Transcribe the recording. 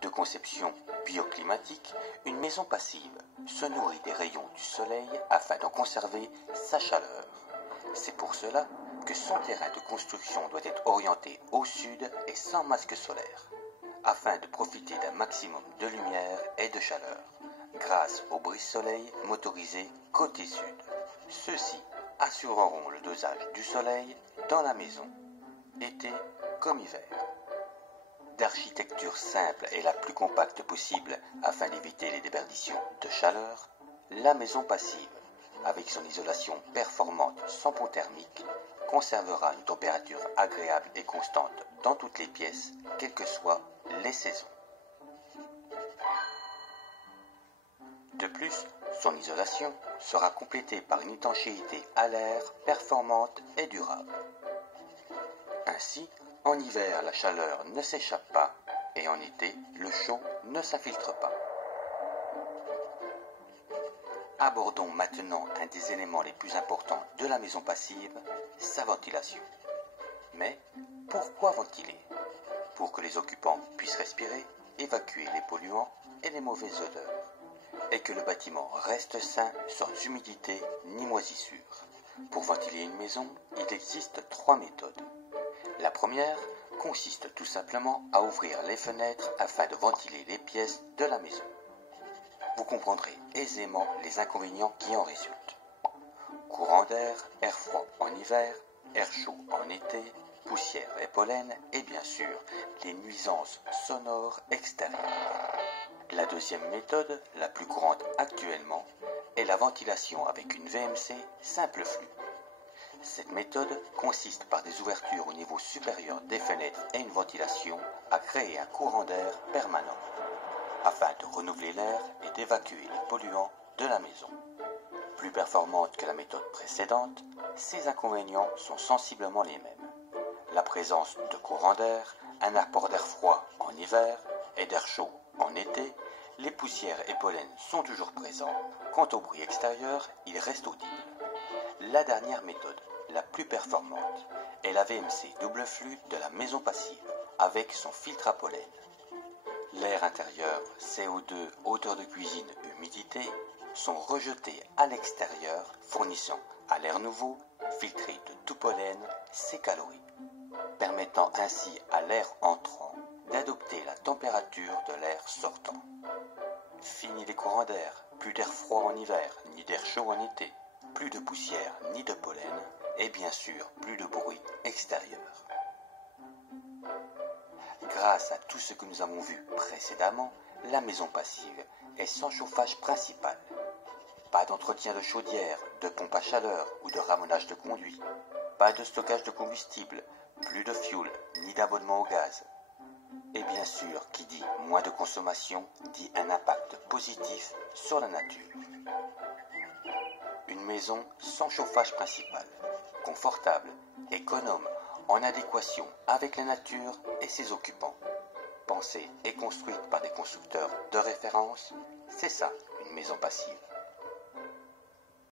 De conception bioclimatique, une maison passive se nourrit des rayons du soleil afin d'en conserver sa chaleur. C'est pour cela que son terrain de construction doit être orienté au sud et sans masque solaire, afin de profiter d'un maximum de lumière et de chaleur, grâce au brise-soleil motorisé côté sud. Ceux-ci assureront le dosage du soleil dans la maison, été comme hiver. D'architecture simple et la plus compacte possible afin d'éviter les déperditions de chaleur, la maison passive, avec son isolation performante sans pont thermique, conservera une température agréable et constante dans toutes les pièces, quelles que soient les saisons. De plus, son isolation sera complétée par une étanchéité à l'air performante et durable. Ainsi, en hiver, la chaleur ne s'échappe pas et en été, le chaud ne s'infiltre pas. Abordons maintenant un des éléments les plus importants de la maison passive, sa ventilation. Mais pourquoi ventiler? Pour que les occupants puissent respirer, évacuer les polluants et les mauvaises odeurs, et que le bâtiment reste sain sans humidité ni moisissure. Pour ventiler une maison, il existe 3 méthodes. La première consiste tout simplement à ouvrir les fenêtres afin de ventiler les pièces de la maison. Vous comprendrez aisément les inconvénients qui en résultent. Courant d'air, air froid en hiver, air chaud en été, poussière et pollen et bien sûr les nuisances sonores extérieures. La deuxième méthode, la plus courante actuellement, est la ventilation avec une VMC simple flux. Cette méthode consiste par des ouvertures au niveau supérieur des fenêtres et une ventilation à créer un courant d'air permanent, afin de renouveler l'air et d'évacuer les polluants de la maison. Plus performante que la méthode précédente, ces inconvénients sont sensiblement les mêmes. La présence de courant d'air, un apport d'air froid en hiver et d'air chaud en été, les poussières et pollens sont toujours présents. Quant au bruit extérieur, il reste audible. La dernière méthode, la plus performante, est la VMC double flux de la maison passive, avec son filtre à pollen. L'air intérieur, CO2, odeur de cuisine, humidité, sont rejetés à l'extérieur, fournissant à l'air nouveau, filtré de tout pollen, ses calories, permettant ainsi à l'air entrant d'adopter la température de l'air sortant. Fini les courants d'air, plus d'air froid en hiver, ni d'air chaud en été, plus de poussière ni de pollen, et bien sûr plus de bruit extérieur. Grâce à tout ce que nous avons vu précédemment, la maison passive est sans chauffage principal. Pas d'entretien de chaudière, de pompe à chaleur ou de ramonage de conduits. Pas de stockage de combustible, plus de fioul ni d'abonnement au gaz. Et bien sûr, qui dit moins de consommation dit un impact positif sur la nature. Une maison sans chauffage principal, confortable, économe, en adéquation avec la nature et ses occupants. Pensée et construite par des constructeurs de référence, c'est ça une maison passive.